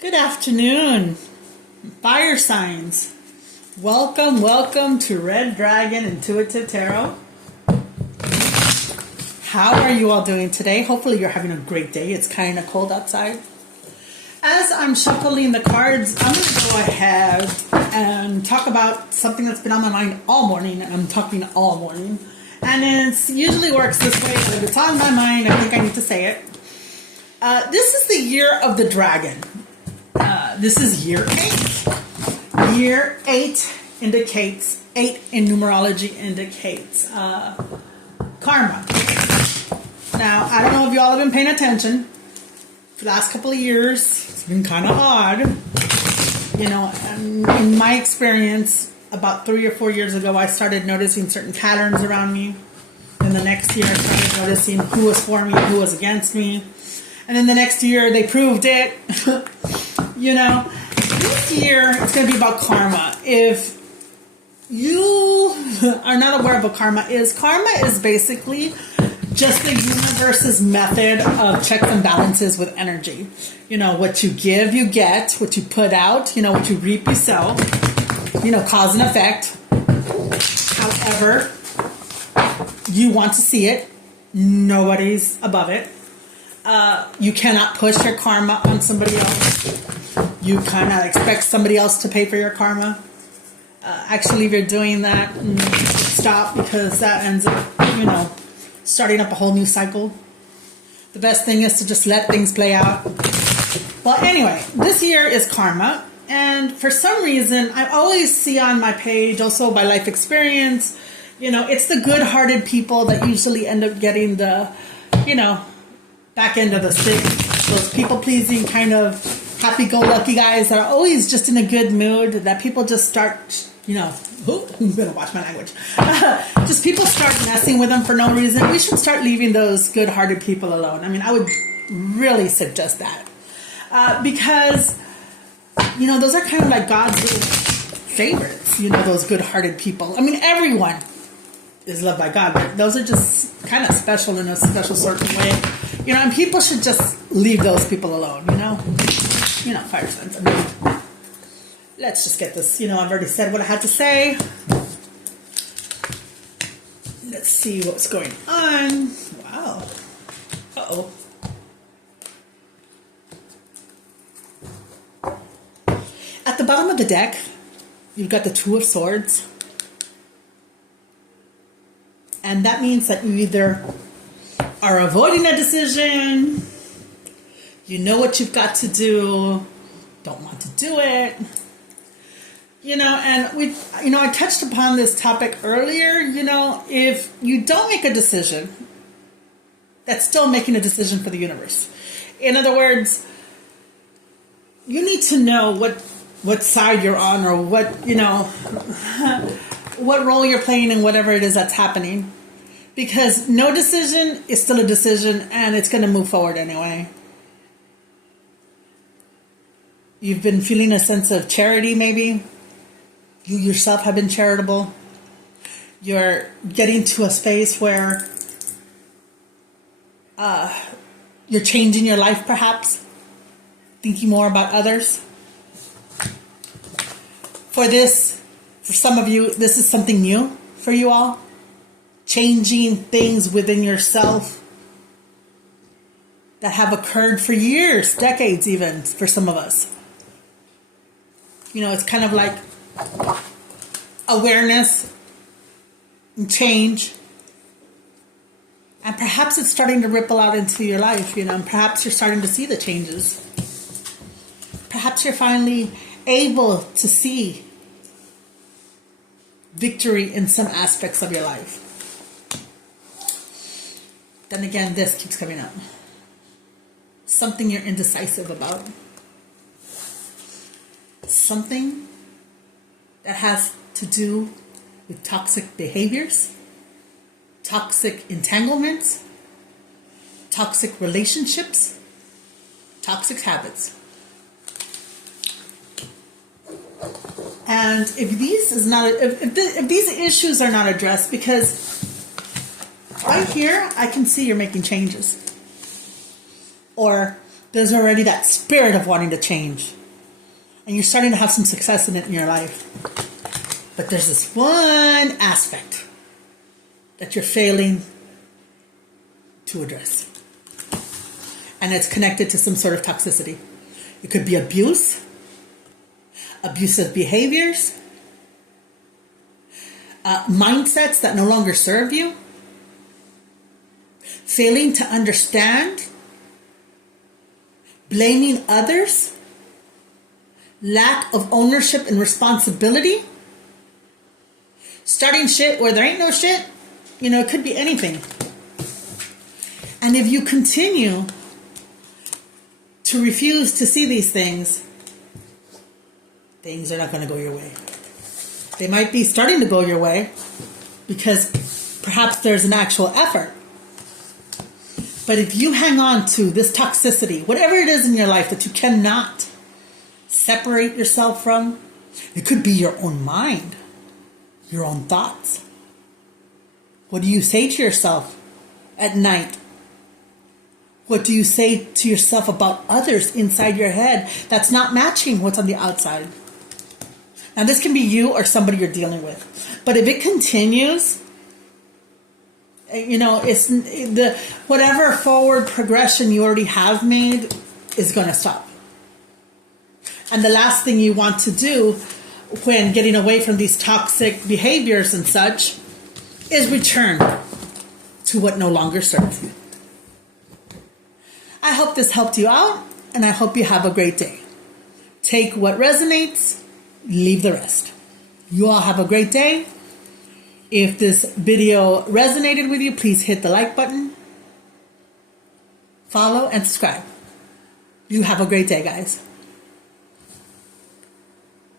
Good afternoon, fire signs. Welcome to Red Dragon Intuitive Tarot. How are you all doing today? Hopefully you're having a great day. It's kind of cold outside. As I'm shuffling the cards, I'm going to go ahead and talk about something that's been on my mind all morning, and I'm talking all morning. And it usually works this way, but if it's on my mind, I think I need to say it. This is the year of the dragon. This is year 8. Year 8 indicates, 8 in numerology indicates karma. Now, I don't know if y'all have been paying attention. For the last couple of years, it's been kind of odd. You know, in my experience, about 3 or 4 years ago, I started noticing certain patterns around me. Then the next year, I started noticing who was for me, who was against me. And then the next year, they proved it. You know, this year, it's going to be about karma. If you are not aware of what karma is basically just the universe's method of checks and balances with energy. You know, what you give, you get. What you put out, you know, what you reap, you sow. You know, cause and effect. However, you want to see it. Nobody's above it. You cannot push your karma on somebody else. You kind of expect somebody else to pay for your karma. Actually, if you're doing that, stop, because that ends up, you know, starting up a whole new cycle. The best thing is to just let things play out. Well, anyway, this year is karma. And for some reason, I always see on my page, also by life experience, you know, it's the good-hearted people that usually end up getting the, you know, back end of the stick. Those people-pleasing kind of happy-go-lucky guys that are always just in a good mood, that people just start, you know, I'm going to watch my language. Just people start messing with them for no reason. We should start leaving those good-hearted people alone. I mean, I would really suggest that. Because, you know, those are kind of like God's little favorites, you know, those good-hearted people. I mean, everyone is loved by God, but those are just kind of special in a special certain way. You know, and people should just leave those people alone, you know? You know, fire signs. I mean, let's just get this. You know, I've already said what I had to say. Let's see what's going on. Wow. Uh-oh. At the bottom of the deck, you've got the Two of Swords. And that means that you either are avoiding a decision, you know what you've got to do, don't want to do it. You know, and I touched upon this topic earlier. You know, if you don't make a decision, that's still making a decision for the universe. In other words, you need to know what side you're on, or what, you know, what role you're playing in whatever it is that's happening. Because no decision is still a decision, and it's going to move forward anyway. You've been feeling a sense of charity, maybe. You yourself have been charitable. You're getting to a space where you're changing your life, perhaps. Thinking more about others. For some of you, this is something new for you all. Changing things within yourself that have occurred for years, decades even, for some of us. You know, it's kind of like awareness and change. And perhaps it's starting to ripple out into your life, you know, and perhaps you're starting to see the changes. Perhaps you're finally able to see victory in some aspects of your life. Then again, this keeps coming up. Something you're indecisive about. Something that has to do with toxic behaviors, toxic entanglements, toxic relationships, toxic habits. And if these issues are not addressed, because right here, I can see you're making changes. Or There's already that spirit of wanting to change. And you're starting to have some success in it in your life. But there's this one aspect that you're failing to address. And it's connected to some sort of toxicity. It could be abuse, abusive behaviors, mindsets that no longer serve you, failing to understand, blaming others, lack of ownership and responsibility, starting shit where there ain't no shit. You know, it could be anything. And if you continue to refuse to see these things, things are not going to go your way. They might be starting to go your way because perhaps there's an actual effort. But if you hang on to this toxicity, whatever it is in your life that you cannot separate yourself from, it could be your own mind, your own thoughts. What do you say to yourself at night? What do you say to yourself about others inside your head that's not matching what's on the outside? Now, this can be you or somebody you're dealing with. But if it continues, you know, it's the whatever forward progression you already have made is going to stop. And the last thing you want to do when getting away from these toxic behaviors and such is return to what no longer serves you. I hope this helped you out, and I hope you have a great day. Take what resonates, leave the rest. You all have a great day. If this video resonated with you, please hit the like button, follow, and subscribe. You have a great day, guys.